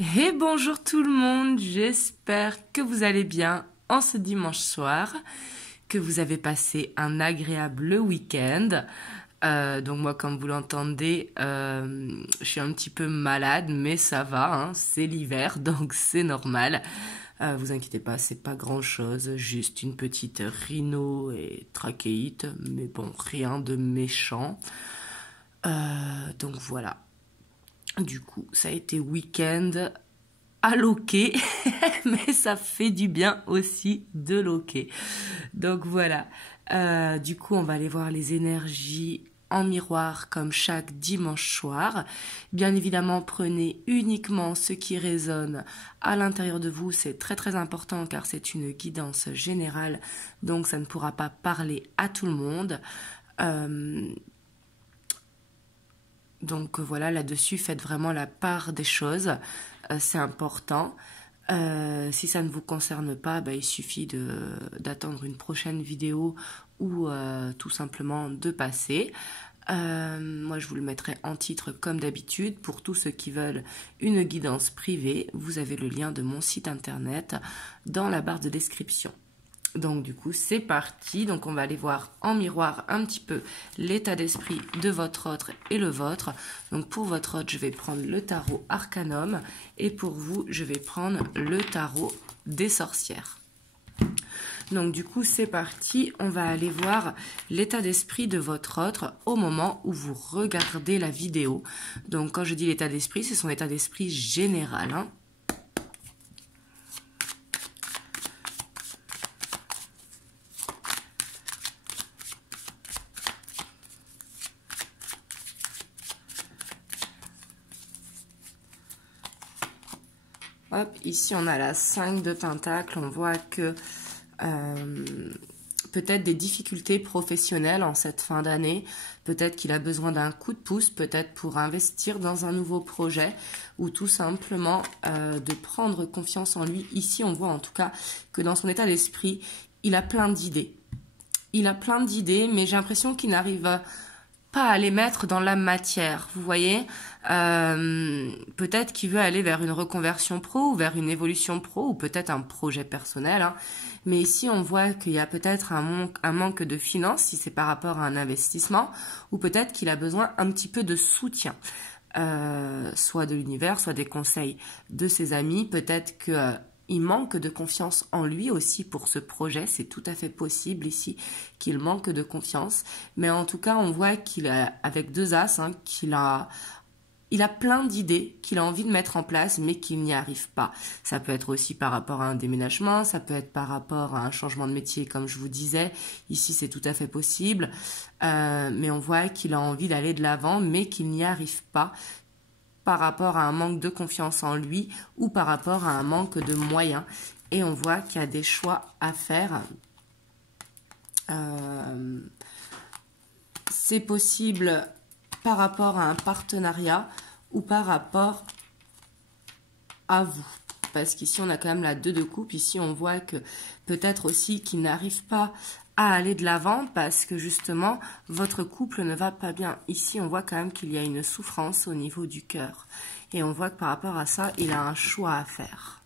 Et bonjour tout le monde, j'espère que vous allez bien en ce dimanche soir, que vous avez passé un agréable week-end. Donc moi, comme vous l'entendez, je suis un petit peu malade, mais ça va, hein, c'est l'hiver, donc c'est normal. Vous inquiétez pas, c'est pas grand-chose, juste une petite rhino et trachéite, mais bon, rien de méchant. Donc voilà. Du coup, ça a été week-end à loquer, mais ça fait du bien aussi de loquer. Donc voilà. Du coup, on va aller voir les énergies en miroir comme chaque dimanche soir. Bien évidemment, prenez uniquement ce qui résonne à l'intérieur de vous. C'est très très important car c'est une guidance générale, donc ça ne pourra pas parler à tout le monde. Donc voilà, là-dessus, faites vraiment la part des choses. C'est important. Si ça ne vous concerne pas, il suffit d'attendre une prochaine vidéo ou tout simplement de passer. Moi, je vous le mettrai en titre comme d'habitude. Pour tous ceux qui veulent une guidance privée, vous avez le lien de mon site internet dans la barre de description. Donc du coup, c'est parti. Donc on va aller voir en miroir un petit peu l'état d'esprit de votre autre et le vôtre. Donc pour votre autre, je vais prendre le tarot Arcanum et pour vous, je vais prendre le tarot des sorcières. Donc du coup, c'est parti. On va aller voir l'état d'esprit de votre autre au moment où vous regardez la vidéo. Donc quand je dis l'état d'esprit, c'est son état d'esprit général, hein. Hop, ici on a la 5 de Pentacle, on voit que peut-être des difficultés professionnelles en cette fin d'année, peut-être qu'il a besoin d'un coup de pouce, peut-être pour investir dans un nouveau projet ou tout simplement de prendre confiance en lui. Ici on voit en tout cas que dans son état d'esprit, il a plein d'idées. Il a plein d'idées, mais j'ai l'impression qu'il n'arrive pas à les mettre dans la matière, vous voyez. Peut-être qu'il veut aller vers une reconversion pro ou vers une évolution pro ou peut-être un projet personnel, hein. Mais ici on voit qu'il y a peut-être un manque de finances si c'est par rapport à un investissement ou peut-être qu'il a besoin un petit peu de soutien, soit de l'univers, soit des conseils de ses amis. Peut-être que il manque de confiance en lui aussi pour ce projet. C'est tout à fait possible ici qu'il manque de confiance. Mais en tout cas, on voit qu'il a, avec deux as, hein, il a plein d'idées qu'il a envie de mettre en place, mais qu'il n'y arrive pas. Ça peut être aussi par rapport à un déménagement, ça peut être par rapport à un changement de métier, comme je vous disais. Ici, c'est tout à fait possible. Mais on voit qu'il a envie d'aller de l'avant, mais qu'il n'y arrive pas, par rapport à un manque de confiance en lui ou par rapport à un manque de moyens. Et on voit qu'il y a des choix à faire. C'est possible par rapport à un partenariat ou par rapport à vous. Parce qu'ici, on a quand même la 2 de coupe. Ici, on voit que peut-être aussi qu'il n'arrive pas à aller de l'avant parce que justement, votre couple ne va pas bien. Ici, on voit quand même qu'il y a une souffrance au niveau du cœur. Et on voit que par rapport à ça, il a un choix à faire.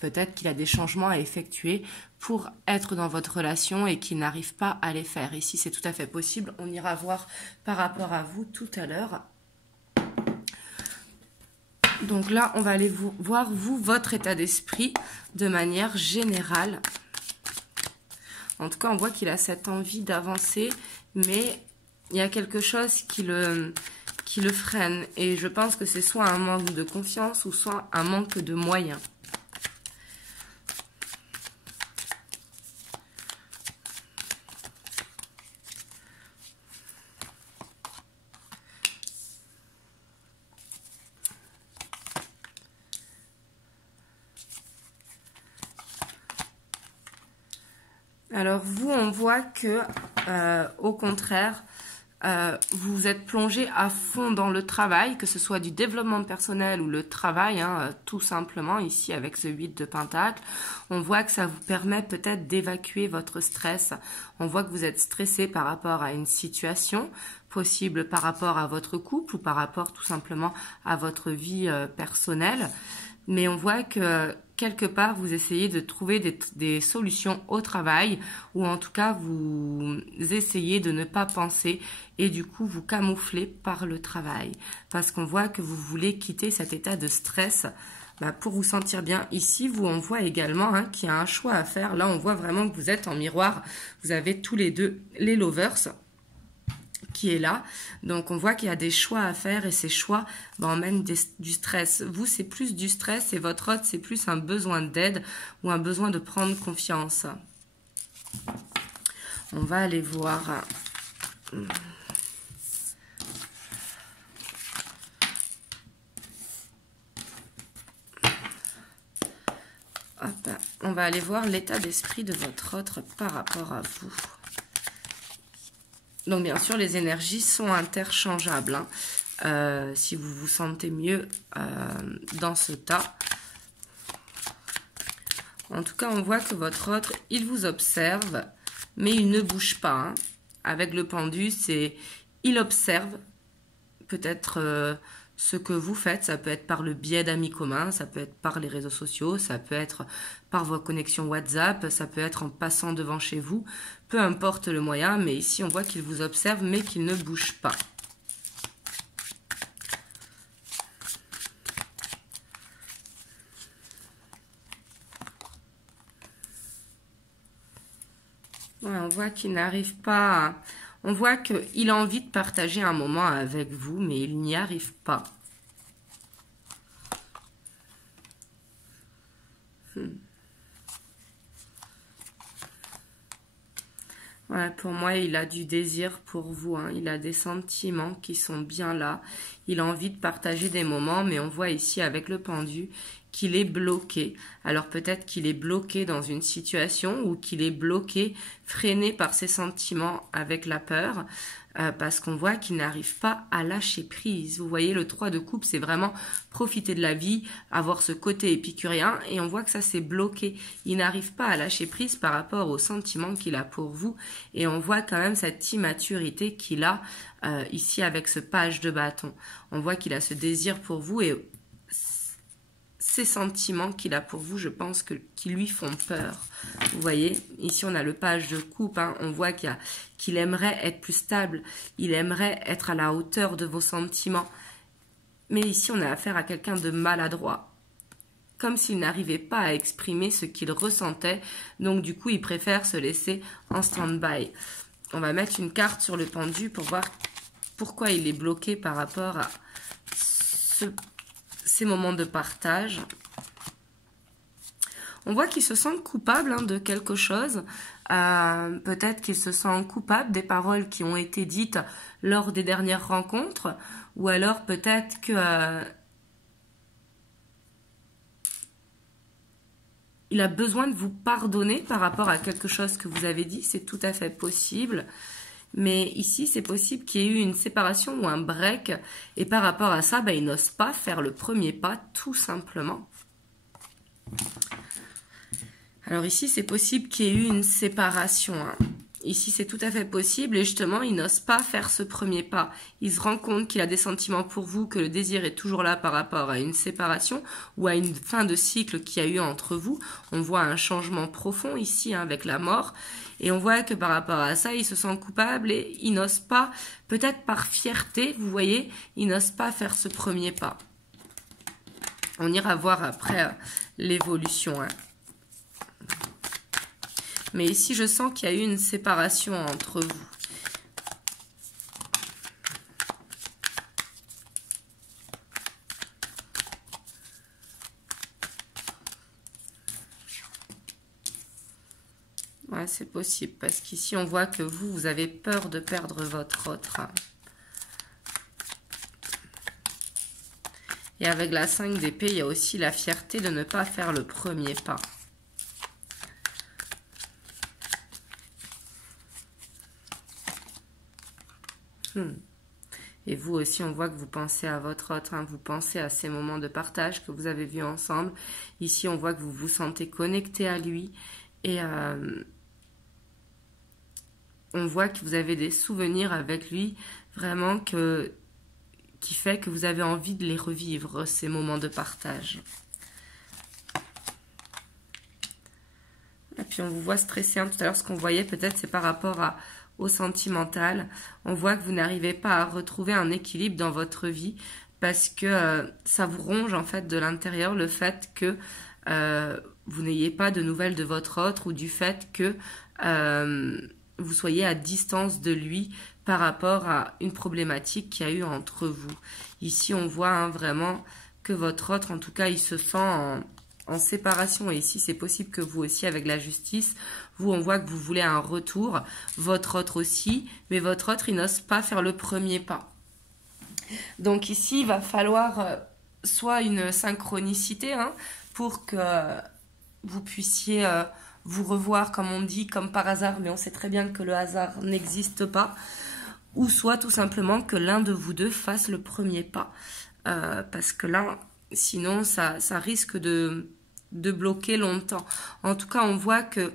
Peut-être qu'il a des changements à effectuer pour être dans votre relation et qu'il n'arrive pas à les faire. Ici, c'est tout à fait possible. On ira voir par rapport à vous tout à l'heure. Donc là, on va aller voir, vous, votre état d'esprit de manière générale. En tout cas, on voit qu'il a cette envie d'avancer, mais il y a quelque chose qui le freine. Et je pense que c'est soit un manque de confiance ou soit un manque de moyens. Alors vous, on voit que, au contraire, vous êtes plongé à fond dans le travail, que ce soit du développement personnel ou le travail, hein, tout simplement, ici avec ce 8 de Pentacle. On voit que ça vous permet peut-être d'évacuer votre stress. On voit que vous êtes stressé par rapport à une situation, possible par rapport à votre couple ou par rapport tout simplement à votre vie personnelle. mais on voit que quelque part, vous essayez de trouver des solutions au travail, ou en tout cas, vous essayez de ne pas penser, et du coup, vous camouflez par le travail. Parce qu'on voit que vous voulez quitter cet état de stress pour vous sentir bien. Ici, on voit également qu'il y a un choix à faire. Là, on voit vraiment que vous êtes en miroir. Vous avez tous les deux les lovers qui est là. Donc, on voit qu'il y a des choix à faire et ces choix emmènent du stress. Vous, c'est plus du stress et votre autre, c'est plus un besoin d'aide ou un besoin de prendre confiance. On va aller voir. Hop, on va aller voir l'état d'esprit de votre autre par rapport à vous. Donc, bien sûr, les énergies sont interchangeables. Si vous vous sentez mieux dans ce tas. En tout cas, on voit que votre autre, il vous observe, mais il ne bouge pas. Avec le pendu, il observe peut-être ce que vous faites. Ça peut être par le biais d'amis communs, ça peut être par les réseaux sociaux, ça peut être par vos connexions WhatsApp, ça peut être en passant devant chez vous. Peu importe le moyen, mais ici, on voit qu'il vous observe, mais qu'il ne bouge pas. Ouais, on voit qu'il n'arrive pas. On voit qu'il a envie de partager un moment avec vous, mais il n'y arrive pas. Ouais, pour moi, il a du désir pour vous. Il a des sentiments qui sont bien là. Il a envie de partager des moments, mais on voit ici avec le pendu qu'il est bloqué. Alors peut-être qu'il est bloqué dans une situation ou qu'il est bloqué, freiné par ses sentiments avec la peur, parce qu'on voit qu'il n'arrive pas à lâcher prise. Vous voyez, le 3 de coupe, c'est vraiment profiter de la vie, avoir ce côté épicurien, et on voit que ça s'est bloqué. Il n'arrive pas à lâcher prise par rapport aux sentiments qu'il a pour vous, et on voit quand même cette immaturité qu'il a ici avec ce page de bâton. On voit qu'il a ce désir pour vous, et ces sentiments qu'il a pour vous, je pense qu'ils lui font peur. Vous voyez, ici on a le page de coupe, on voit qu'il aimerait être plus stable, il aimerait être à la hauteur de vos sentiments. Mais ici on a affaire à quelqu'un de maladroit, comme s'il n'arrivait pas à exprimer ce qu'il ressentait, donc du coup il préfère se laisser en stand-by. On va mettre une carte sur le pendu pour voir pourquoi il est bloqué par rapport à ces moments de partage. On voit qu'il se sent coupable de quelque chose. Peut-être qu'il se sent coupable des paroles qui ont été dites lors des dernières rencontres. Ou alors peut-être que il a besoin de vous pardonner par rapport à quelque chose que vous avez dit. C'est tout à fait possible. Mais ici, c'est possible qu'il y ait eu une séparation ou un break. Et par rapport à ça, il n'ose pas faire le premier pas, tout simplement. Alors ici, c'est possible qu'il y ait eu une séparation. Ici, c'est tout à fait possible. Et justement, il n'ose pas faire ce premier pas. Il se rend compte qu'il a des sentiments pour vous, que le désir est toujours là par rapport à une séparation ou à une fin de cycle qu'il y a eu entre vous. On voit un changement profond ici avec la mort. Et on voit que par rapport à ça, il se sent coupable et il n'ose pas, peut-être par fierté, vous voyez, il n'ose pas faire ce premier pas. On ira voir après l'évolution. Mais ici, je sens qu'il y a eu une séparation entre vous. Ouais, c'est possible, parce qu'ici, on voit que vous avez peur de perdre votre autre. Et avec la 5 d'épée, il y a aussi la fierté de ne pas faire le premier pas. Et vous aussi, on voit que vous pensez à votre autre, vous pensez à ces moments de partage que vous avez vus ensemble. Ici, on voit que vous vous sentez connecté à lui. Et on voit que vous avez des souvenirs avec lui, vraiment qui fait que vous avez envie de les revivre, ces moments de partage. Et puis on vous voit stressé. Tout à l'heure, ce qu'on voyait peut-être, c'est par rapport au sentimental. On voit que vous n'arrivez pas à retrouver un équilibre dans votre vie parce que ça vous ronge en fait de l'intérieur, le fait que vous n'ayez pas de nouvelles de votre autre ou du fait que vous soyez à distance de lui par rapport à une problématique qu'il y a eu entre vous. Ici, on voit vraiment que votre autre, en tout cas, il se sent en séparation. Et ici, c'est possible que vous aussi, avec la justice, vous, on voit que vous voulez un retour. Votre autre aussi, mais votre autre, il n'ose pas faire le premier pas. Donc ici, il va falloir soit une synchronicité pour que vous puissiez vous revoir, comme on dit, comme par hasard, mais on sait très bien que le hasard n'existe pas, ou soit tout simplement que l'un de vous deux fasse le premier pas. Parce que là, sinon, ça risque de bloquer longtemps. En tout cas, on voit que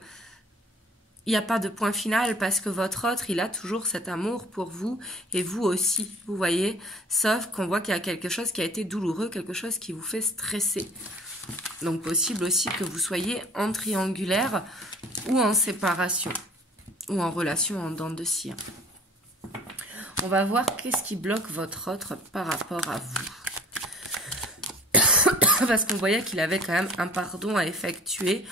il n'y a pas de point final parce que votre autre, il a toujours cet amour pour vous et vous aussi, vous voyez. Sauf qu'on voit qu'il y a quelque chose qui a été douloureux, quelque chose qui vous fait stresser. Donc possible aussi que vous soyez en triangulaire ou en séparation ou en relation en dents de scie. On va voir qu'est-ce qui bloque votre autre par rapport à vous. Parce qu'on voyait qu'il avait quand même un pardon à effectuer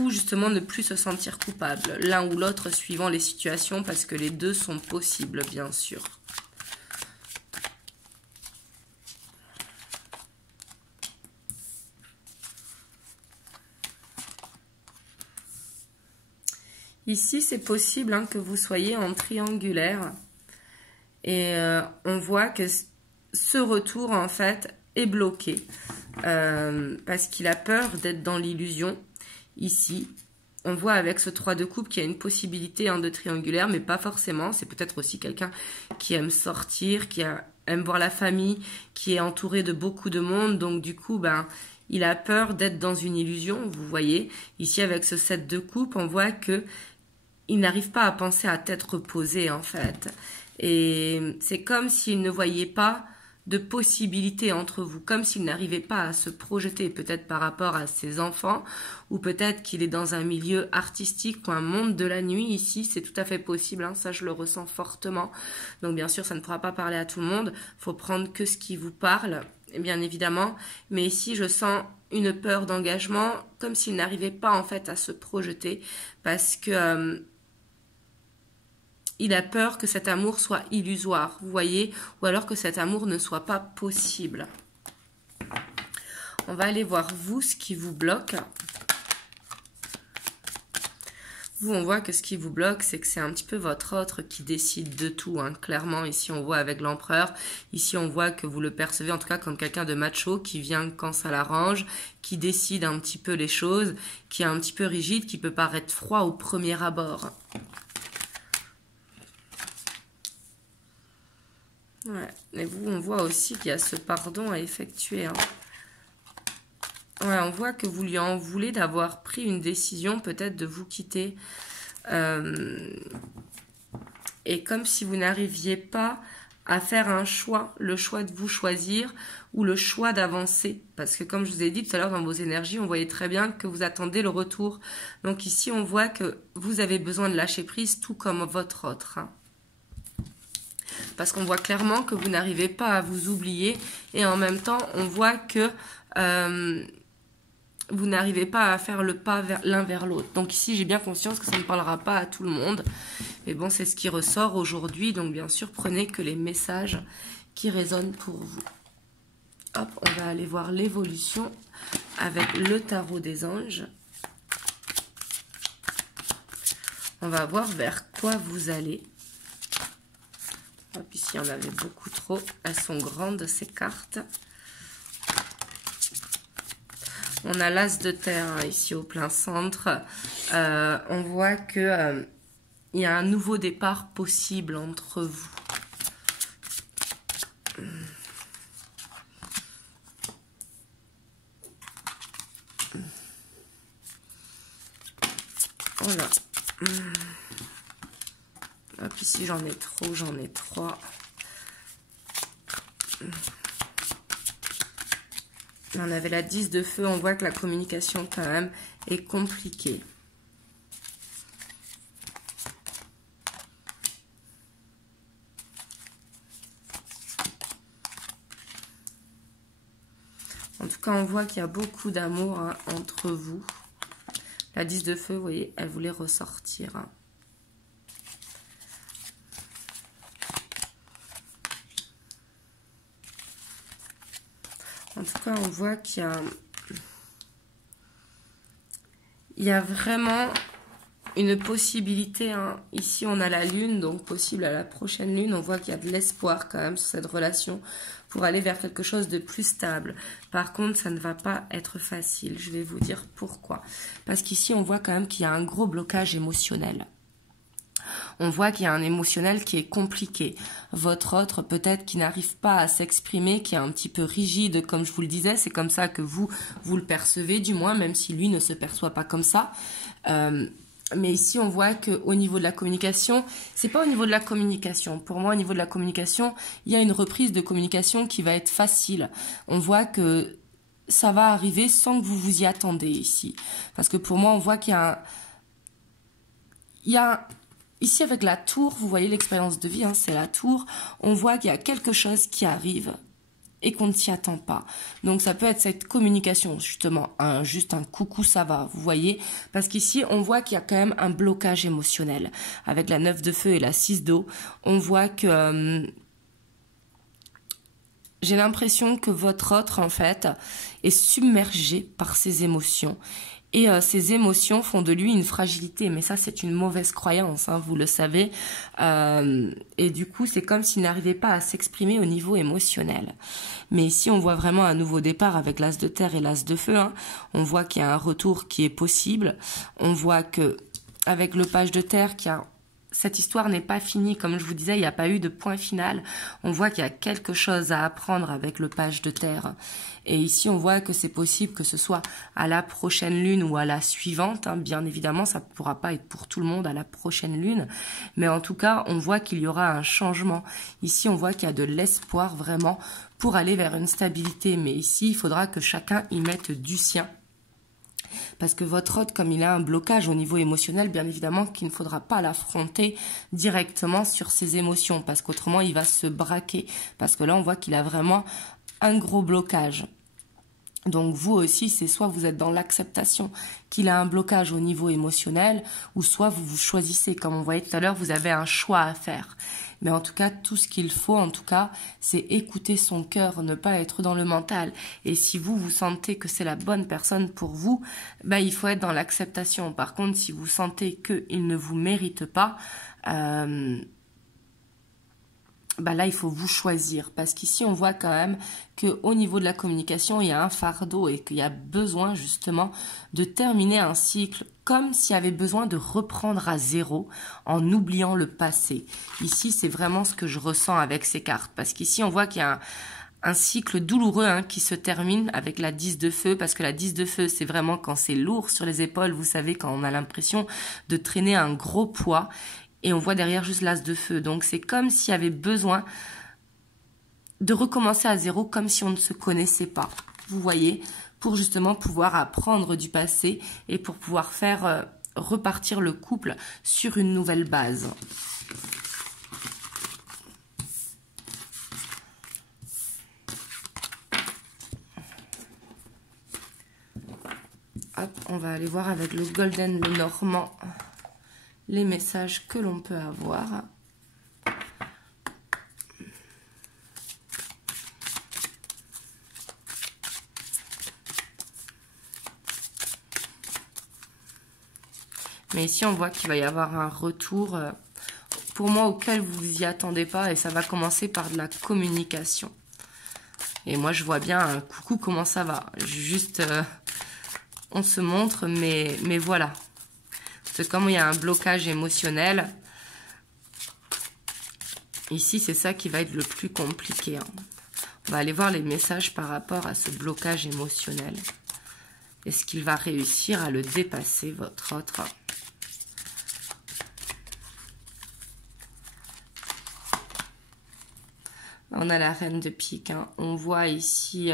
ou justement ne plus se sentir coupable, l'un ou l'autre suivant les situations, parce que les deux sont possibles, bien sûr. Ici, c'est possible que vous soyez en triangulaire et on voit que ce retour, en fait, est bloqué parce qu'il a peur d'être dans l'illusion. Ici, on voit avec ce 3 de coupe qu'il y a une possibilité de triangulaire, mais pas forcément. C'est peut-être aussi quelqu'un qui aime sortir, qui aime voir la famille, qui est entouré de beaucoup de monde. Donc du coup, il a peur d'être dans une illusion. Vous voyez, ici avec ce 7 de coupe, on voit que il n'arrive pas à penser à tête reposée en fait. Et c'est comme s'il ne voyait pas de possibilités entre vous, comme s'il n'arrivait pas à se projeter, peut-être par rapport à ses enfants, ou peut-être qu'il est dans un milieu artistique ou un monde de la nuit. Ici, c'est tout à fait possible, ça je le ressens fortement. Donc bien sûr, ça ne pourra pas parler à tout le monde, il faut prendre que ce qui vous parle, bien évidemment. Mais ici, je sens une peur d'engagement, comme s'il n'arrivait pas en fait à se projeter, parce que il a peur que cet amour soit illusoire, vous voyez, ou alors que cet amour ne soit pas possible. On va aller voir vous, ce qui vous bloque. Vous, on voit que ce qui vous bloque, c'est que c'est un petit peu votre autre qui décide de tout. Clairement, ici, on voit avec l'empereur. Ici, on voit que vous le percevez, en tout cas, comme quelqu'un de macho qui vient quand ça l'arrange, qui décide un petit peu les choses, qui est un petit peu rigide, qui peut paraître froid au premier abord. Ouais. Et vous, on voit aussi qu'il y a ce pardon à effectuer. Ouais, on voit que vous lui en voulez d'avoir pris une décision, peut-être de vous quitter. Et comme si vous n'arriviez pas à faire un choix, le choix de vous choisir ou le choix d'avancer. Parce que comme je vous ai dit tout à l'heure dans vos énergies, on voyait très bien que vous attendez le retour. Donc ici, on voit que vous avez besoin de lâcher prise, tout comme votre autre. Parce qu'on voit clairement que vous n'arrivez pas à vous oublier et en même temps, on voit que vous n'arrivez pas à faire le pas l'un vers l'autre. Donc ici, j'ai bien conscience que ça ne parlera pas à tout le monde. Mais bon, c'est ce qui ressort aujourd'hui. Donc bien sûr, prenez que les messages qui résonnent pour vous. Hop, on va aller voir l'évolution avec le tarot des anges. On va voir vers quoi vous allez. Hop, ici, on avait beaucoup trop. Elles sont grandes, ces cartes. On a l'as de terre ici au plein centre. On voit que il y a un nouveau départ possible entre vous. Voilà. Hop, ici j'en ai trop, j'en ai 3. On avait la 10 de feu, on voit que la communication quand même est compliquée. tout cas, on voit qu'il y a beaucoup d'amour hein, entre vous. La 10 de feu, vous voyez, elle voulait ressortir. Hein. En tout cas, on voit qu'il y a vraiment une possibilité. Hein. Ici, on a la lune, donc possible à la prochaine lune. On voit qu'il y a de l'espoir quand même sur cette relation pour aller vers quelque chose de plus stable. Par contre, ça ne va pas être facile. Je vais vous dire pourquoi. Parce qu'ici, on voit quand même qu'il y a un gros blocage émotionnel. On voit qu'il y a un émotionnel qui est compliqué. Votre autre, peut-être, qui n'arrive pas à s'exprimer, qui est un petit peu rigide, comme je vous le disais. C'est comme ça que vous le percevez, du moins, même si lui ne se perçoit pas comme ça. Mais ici, on voit qu'au niveau de la communication, c'est pas au niveau de la communication. Pour moi, au niveau de la communication, il y a une reprise de communication qui va être facile. On voit que ça va arriver sans que vous vous y attendez ici. Parce que pour moi, on voit qu'il y a ici, avec la tour, vous voyez l'expérience de vie, hein, c'est la tour. On voit qu'il y a quelque chose qui arrive et qu'on ne s'y attend pas. Donc, ça peut être cette communication, justement, juste un coucou, ça va, vous voyez. Parce qu'ici, on voit qu'il y a quand même un blocage émotionnel. Avec la 9 de feu et la 6 d'eau, on voit que... j'ai l'impression que votre autre, en fait, est submergé par ses émotions. Et ces émotions font de lui une fragilité. Mais ça, c'est une mauvaise croyance, hein, vous le savez. Et du coup, c'est comme s'il n'arrivait pas à s'exprimer au niveau émotionnel. Mais ici, on voit vraiment un nouveau départ avec l'as de terre et l'as de feu. Hein. On voit qu'il y a un retour qui est possible. On voit que avec le page de terre, cette histoire n'est pas finie. Comme je vous disais, il n'y a pas eu de point final. On voit qu'il y a quelque chose à apprendre avec le page de terre. Et ici, on voit que c'est possible que ce soit à la prochaine lune ou à la suivante. Hein. Bien évidemment, ça ne pourra pas être pour tout le monde à la prochaine lune. Mais en tout cas, on voit qu'il y aura un changement. Ici, on voit qu'il y a de l'espoir vraiment pour aller vers une stabilité. Mais ici, il faudra que chacun y mette du sien. Parce que votre autre, comme il a un blocage au niveau émotionnel, bien évidemment qu'il ne faudra pas l'affronter directement sur ses émotions. Parce qu'autrement, il va se braquer. Parce que là, on voit qu'il a vraiment un gros blocage. Donc vous aussi, c'est soit vous êtes dans l'acceptation qu'il a un blocage au niveau émotionnel, ou soit vous choisissez. Comme on voyait tout à l'heure, vous avez un choix à faire. Mais en tout cas, tout ce qu'il faut, en tout cas, c'est écouter son cœur, ne pas être dans le mental. Et si vous sentez que c'est la bonne personne pour vous, ben, il faut être dans l'acceptation. Par contre, si vous sentez qu'il ne vous mérite pas, bah là, il faut vous choisir. Parce qu'ici, on voit quand même qu'au niveau de la communication, il y a un fardeau et qu'il y a besoin justement de terminer un cycle comme s'il y avait besoin de reprendre à zéro en oubliant le passé. Ici, c'est vraiment ce que je ressens avec ces cartes. Parce qu'ici, on voit qu'il y a un cycle douloureux hein, qui se termine avec la 10 de feu. Parce que la 10 de feu, c'est vraiment quand c'est lourd sur les épaules. Vous savez, quand on a l'impression de traîner un gros poids. Et on voit derrière juste l'as de feu. Donc, c'est comme s'il y avait besoin de recommencer à zéro, comme si on ne se connaissait pas. Vous voyez, pour justement pouvoir apprendre du passé et pour pouvoir faire repartir le couple sur une nouvelle base. Hop, on va aller voir avec le Golden Lenormand les messages que l'on peut avoir. Mais ici, on voit qu'il va y avoir un retour, pour moi, auquel vous vous y attendez pas. Et ça va commencer par de la communication. Et moi, je vois bien un coucou, comment ça va. Juste, on se montre, mais voilà. Parce que comme il y a un blocage émotionnel, ici, c'est ça qui va être le plus compliqué. Hein. On va aller voir les messages par rapport à ce blocage émotionnel. Est-ce qu'il va réussir à le dépasser, votre autre? On a la reine de pique. Hein. On voit ici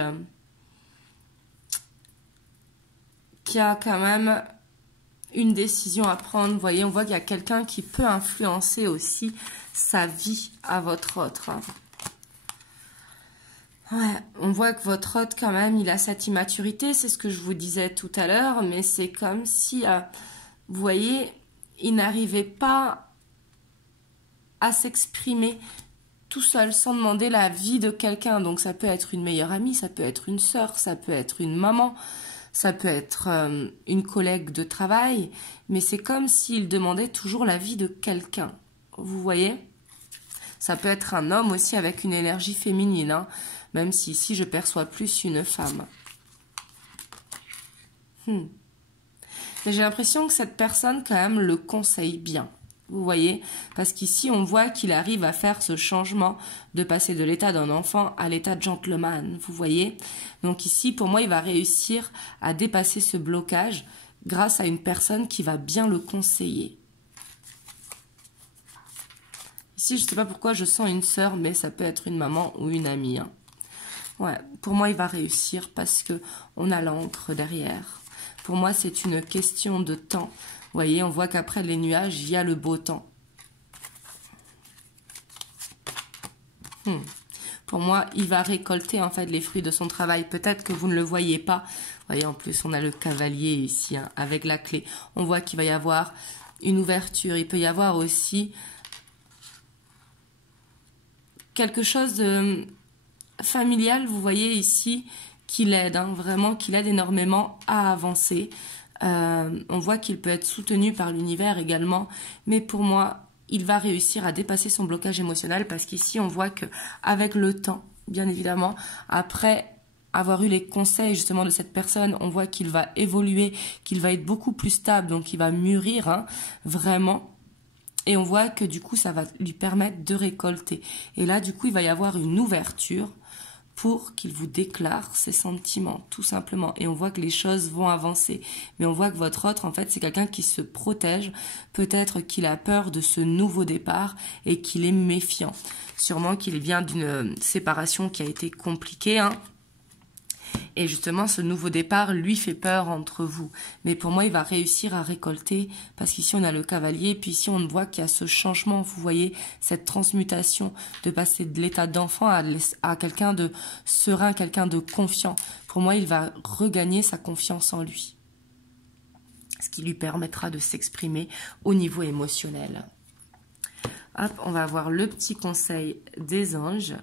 qu'il y a quand même une décision à prendre. Vous voyez, on voit qu'il y a quelqu'un qui peut influencer aussi sa vie à votre autre. Ouais, on voit que votre hôte, quand même, il a cette immaturité, c'est ce que je vous disais tout à l'heure, mais c'est comme si, vous voyez, il n'arrivait pas à s'exprimer tout seul, sans demander l'avis de quelqu'un. Donc ça peut être une meilleure amie, ça peut être une sœur, ça peut être une maman, ça peut être une collègue de travail, mais c'est comme s'il demandait toujours l'avis de quelqu'un. Vous voyez? Ça peut être un homme aussi avec une énergie féminine, hein, même si ici je perçois plus une femme. Mais j'ai l'impression que cette personne quand même le conseille bien. Vous voyez? Parce qu'ici on voit qu'il arrive à faire ce changement de passer de l'état d'un enfant à l'état de gentleman. Vous voyez? Donc ici pour moi il va réussir à dépasser ce blocage grâce à une personne qui va bien le conseiller. Ici, je ne sais pas pourquoi je sens une sœur, mais ça peut être une maman ou une amie. Hein. Ouais, pour moi, il va réussir parce que on a l'encre derrière. Pour moi, c'est une question de temps. Vous voyez, on voit qu'après les nuages, il y a le beau temps. Pour moi, il va récolter en fait les fruits de son travail. Peut-être que vous ne le voyez pas. Vous voyez, en plus, on a le cavalier ici, hein, avec la clé. On voit qu'il va y avoir une ouverture. Il peut y avoir aussi quelque chose de familial, vous voyez ici, qui l'aide, hein, vraiment, qui l'aide énormément à avancer. On voit qu'il peut être soutenu par l'univers également, mais pour moi, il va réussir à dépasser son blocage émotionnel parce qu'ici, on voit que avec le temps, bien évidemment, après avoir eu les conseils justement de cette personne, on voit qu'il va évoluer, qu'il va être beaucoup plus stable, donc il va mûrir, hein, vraiment. Et on voit que du coup, ça va lui permettre de récolter. Et là, du coup, il va y avoir une ouverture pour qu'il vous déclare ses sentiments, tout simplement. Et on voit que les choses vont avancer. Mais on voit que votre autre, en fait, c'est quelqu'un qui se protège. Peut-être qu'il a peur de ce nouveau départ et qu'il est méfiant. Sûrement qu'il vient d'une séparation qui a été compliquée, hein. Et justement, ce nouveau départ lui fait peur entre vous. Mais pour moi, il va réussir à récolter, parce qu'ici, on a le cavalier, puis ici, on voit qu'il y a ce changement, vous voyez, cette transmutation, de passer de l'état d'enfant à quelqu'un de serein, quelqu'un de confiant. Pour moi, il va regagner sa confiance en lui, ce qui lui permettra de s'exprimer au niveau émotionnel. Hop, on va voir le petit conseil des anges.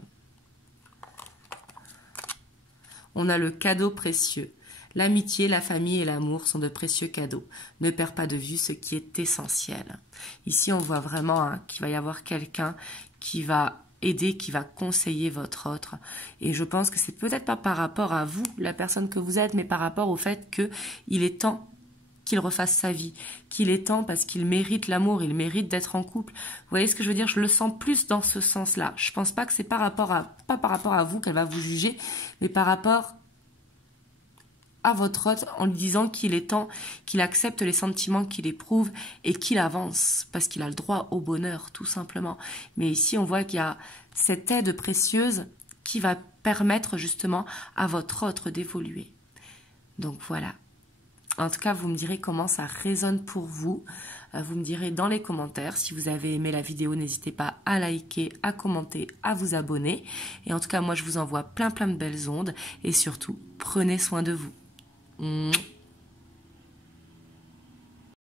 On a le cadeau précieux. L'amitié, la famille et l'amour sont de précieux cadeaux. Ne perds pas de vue ce qui est essentiel. Ici, on voit vraiment hein, qu'il va y avoir quelqu'un qui va aider, qui va conseiller votre autre. Et je pense que c'est peut-être pas par rapport à vous, la personne que vous êtes, mais par rapport au fait qu'il est temps qu'il refasse sa vie, qu'il est temps parce qu'il mérite l'amour, il mérite d'être en couple. Vous voyez ce que je veux dire? Je le sens plus dans ce sens-là. Je pense pas que c'est pas par rapport à vous qu'elle va vous juger, mais par rapport à votre hôte en lui disant qu'il est temps qu'il accepte les sentiments qu'il éprouve et qu'il avance parce qu'il a le droit au bonheur, tout simplement. Mais ici, on voit qu'il y a cette aide précieuse qui va permettre justement à votre autre d'évoluer. Donc voilà. En tout cas, vous me direz comment ça résonne pour vous. Vous me direz dans les commentaires. Si vous avez aimé la vidéo, n'hésitez pas à liker, à commenter, à vous abonner. Et en tout cas, moi, je vous envoie plein de belles ondes. Et surtout, prenez soin de vous.